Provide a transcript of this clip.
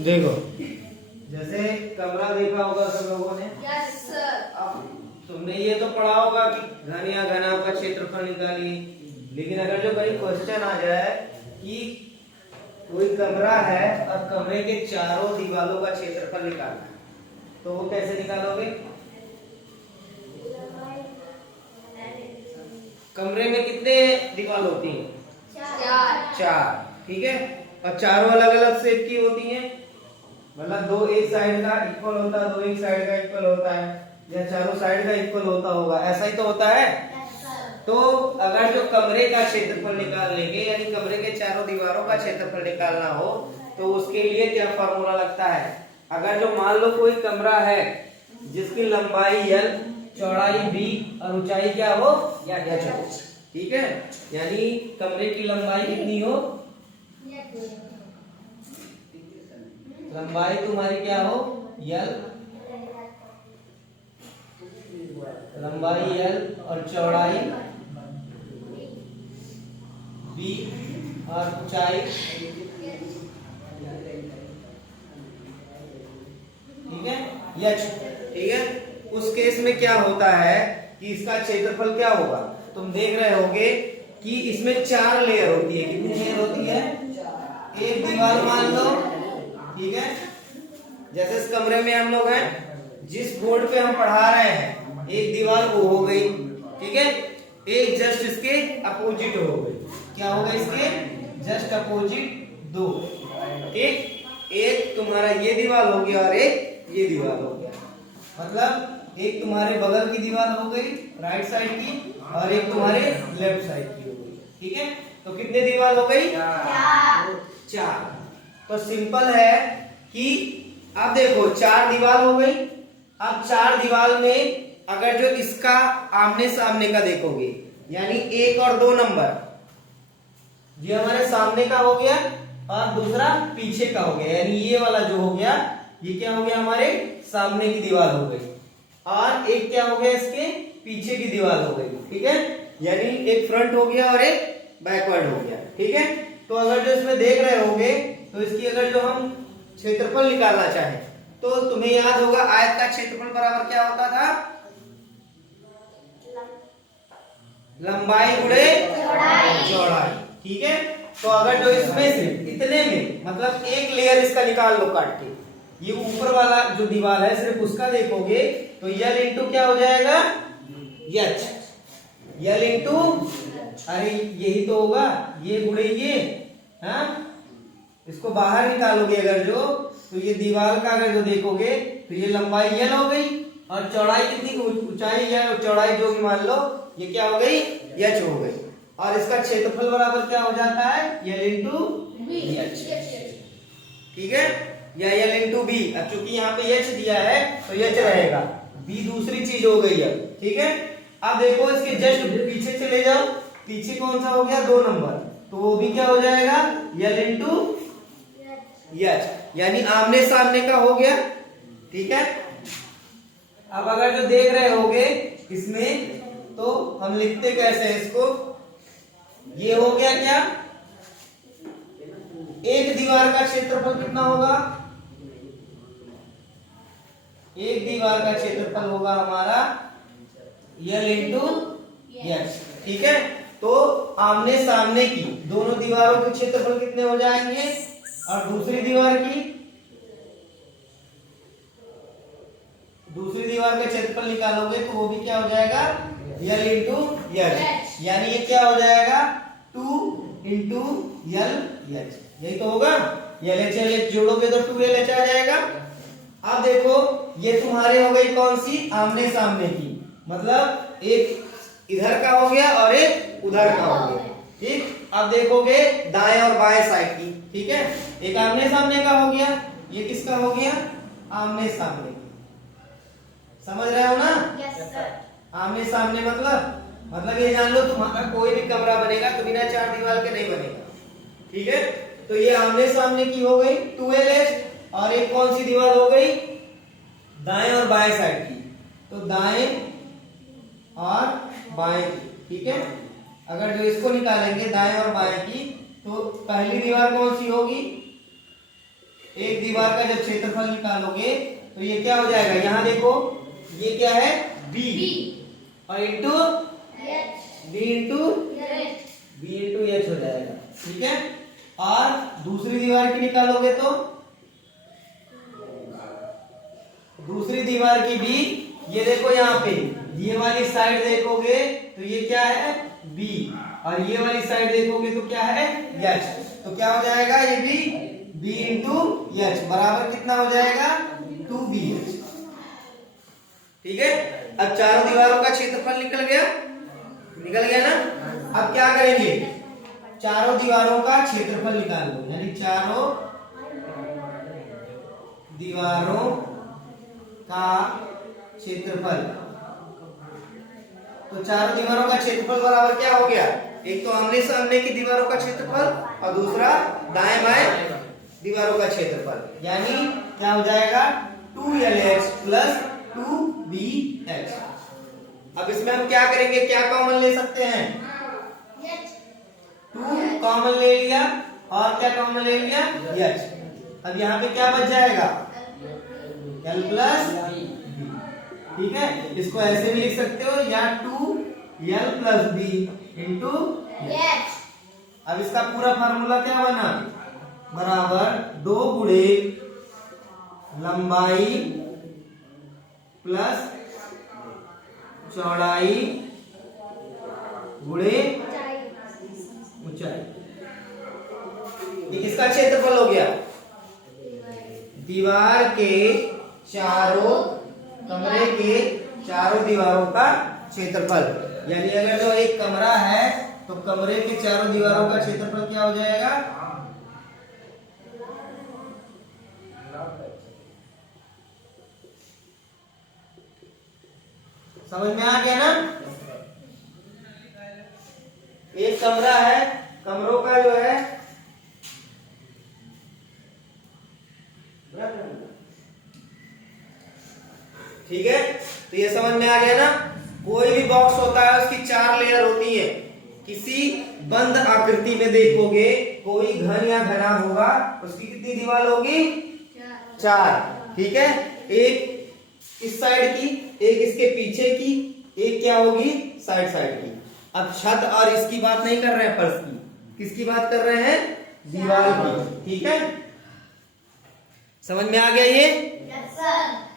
देखो, जैसे कमरा देखा होगा सब लोगों ने। Yes sir. अब तुमने ये तो पढ़ा होगा कि घन या घनाभ का क्षेत्रफल निकालिए। लेकिन अगर जो कहीं क्वेश्चन आ जाए कि कोई कमरा है और कमरे के चारों दीवारों का क्षेत्रफल निकालना है, तो वो कैसे निकालोगे? कमरे में कितने दीवार होती हैं? चार। ठीक है, और चारों अलग अलग शेप की होती हैं, मतलब दो एक साइड का इक्वल होता है, दो एक साइड का इक्वल होता है, या चारों साइड का इक्वल होता होगा, ऐसा ही तो होता है। तो अगर जो कमरे का क्षेत्रफल निकाल लेंगे, यानी कमरे के चारों दीवारों का क्षेत्रफल निकालना हो, तो उसके लिए क्या फॉर्मूला लगता है? अगर जो मान लो कोई कमरा है जिसकी लंबाई L, चौड़ाई B और ऊंचाई क्या हो या h हो, ठीक है, यानी कमरे की लंबाई कितनी हो, लंबाई तुम्हारी क्या हो L, लंबाई L और चौड़ाई B और ऊंचाई, ठीक है, h, ठीक है। उस केस में क्या होता है कि इसका क्षेत्रफल क्या होगा? तुम देख रहे होगे कि इसमें चार लेयर होती है। कितनी लेयर होती है? एक दीवार मान लो, ठीक है, जैसे इस कमरे में हम लोग हैं, जिस बोर्ड पे हम पढ़ा रहे हैं एक दीवार वो हो गई, ठीक है, एक जस्ट इसके अपोजिट हो गई। क्या होगा इसके जस्ट अपोजिट? दो, ठीक, एक तुम्हारा ये दीवार हो गया और एक ये दीवार हो गया, मतलब एक तुम्हारे बगल की दीवार हो गई राइट साइड की, और एक तुम्हारे लेफ्ट साइड की हो गई, ठीक है। तो कितने दीवार हो गई? चार। तो सिंपल है कि अब देखो चार दीवार हो गई। अब चार दीवार में अगर जो इसका आमने सामने का देखोगे, यानी एक और दो नंबर, ये हमारे सामने का हो गया और दूसरा पीछे का हो गया, यानी ये वाला जो हो गया ये क्या हो गया? हमारे सामने की दीवार हो गई, और एक क्या हो गया? इसके पीछे की दीवार हो गई, ठीक है, यानी एक फ्रंट हो गया और एक बैकवर्ड हो गया, ठीक है। तो अगर जो इसमें देख रहे होगे, तो इसकी अगर जो हम क्षेत्रफल निकालना चाहें, तो तुम्हें याद होगा आयत का क्षेत्रफल बराबर क्या होता था? लंबाई गुणे चौड़ाई, ठीक है। तो अगर जो इसमें से इतने में, मतलब एक लेयर इसका निकाल लो काट के, ये ऊपर वाला जो दीवार है सिर्फ उसका देखोगे, तो L इंटू क्या हो जाएगा? H, L इंटू, अरे यही तो होगा, ये गुणे ये, हाँ, इसको बाहर निकालोगे अगर जो, तो ये दीवार का अगर जो देखोगे, तो ये लंबाई L हो गई और चौड़ाई कितनी? ऊंचाई या चौड़ाई जो भी मान लो, ये क्या हो गई? H हो गई, और इसका क्षेत्रफल बराबर क्या हो जाता है? L इंटू H, ठीक है, या L इंटू B। अब चूंकि यहाँ पे H दिया है तो H रहेगा, B दूसरी चीज हो गई अब, ठीक है। अब देखो इसके जस्ट पीछे चले जाओ, पीछे कौन सा हो गया? दो नंबर, तो वो भी क्या हो जाएगा? L इंटू H, यानी आमने सामने का हो गया, ठीक है। अब अगर जो देख रहे होगे इसमें, तो हम लिखते कैसे हैं इसको? ये हो गया क्या? एक दीवार का क्षेत्रफल कितना होगा? एक दीवार का क्षेत्रफल होगा हमारा L इंटू H, ठीक है। तो आमने सामने की दोनों दीवारों के क्षेत्रफल कितने हो जाएंगे? और दूसरी दीवार का क्षेत्रफल निकालोगे तो वो भी क्या हो जाएगा? L इंटू H, यानी ये क्या हो जाएगा? 2 इंटू L H, यही तो होगा। LH जोड़ोगे तो 2LH आ जाएगा। अब देखो ये तुम्हारे हो गई कौन सी? आमने सामने की, मतलब एक इधर का हो गया और एक उधर का हो गया, ठीक। अब देखोगे दाएं और बाएं साइड की, ठीक है, एक आमने सामने का हो गया, ये किसका हो गया? आमने सामने, समझ रहे हो ना? Yes sir. आमने सामने मतलब ये जान लो तुम्हारा कोई भी कमरा बनेगा तो बिना चार दीवार के नहीं बनेगा, ठीक है। तो ये आमने सामने की हो गई 2LH, और एक कौन सी दीवार हो गई? दाएं और बाएं साइड की, तो दाएं और बाएं की, ठीक है। अगर जो इसको निकालेंगे दाएं और बाएं की, तो पहली दीवार कौन सी होगी? एक दीवार का जब क्षेत्रफल निकालोगे तो ये क्या हो जाएगा, यहाँ देखो ये क्या है b और इंटू b इंटू h हो जाएगा, ठीक है। और दूसरी दीवार की निकालोगे तो दूसरी दीवार की भी, ये देखो यहाँ पे ये वाली साइड देखोगे तो ये क्या है b और ये वाली साइड देखोगे तो क्या है h, तो क्या हो जाएगा ये भी b इंटू h बराबर कितना हो जाएगा 2bh, ठीक है। अब चारों दीवारों का क्षेत्रफल निकल गया ना। अब क्या करेंगे, चारों दीवारों का क्षेत्रफल निकाल लो, यानी चारों दीवारों का क्षेत्रफल। तो चारों दीवारों का क्षेत्रफल बराबर क्या हो गया, एक तो आमने सामने की दीवारों का क्षेत्रफल और दूसरा दाएं बाएं दीवारों का क्षेत्रफल, यानी क्या हो जाएगा 2LH प्लस 2BH। अब इसमें हम क्या करेंगे, क्या कॉमन ले सकते हैं, 2 कॉमन ले लिया और क्या कॉमन ले लिया H। अब यहाँ पे क्या बच जाएगा L प्लस B, ठीक है। इसको ऐसे भी लिख सकते हो या 2L plus B into H। अब इसका पूरा फार्मूला क्या बना, बराबर 2 गुणे लंबाई प्लस चौड़ाई गुणे ऊंचाई, ये किसका क्षेत्रफल हो गया, दीवार के चारों, कमरे के चारों दीवारों का क्षेत्रफल। यानी अगर जो एक कमरा है तो कमरे के चारों दीवारों का क्षेत्रफल क्या हो जाएगा, समझ में आ गया ना। एक कमरा है, कमरों का जो है ठीक है, तो ये समझ में आ गया ना। कोई भी बॉक्स होता है उसकी 4 लेयर होती है। किसी बंद आकृति में देखोगे कोई घन या घना होगा, उसकी कितनी दीवार होगी 4, ठीक है। एक इस साइड की, एक इसके पीछे की, एक क्या होगी साइड की। अब छत और इसकी बात नहीं कर रहे हैं, फर्श की, किसकी बात कर रहे हैं, दीवार की, ठीक है। समझ में आ गया ये? Yes sir.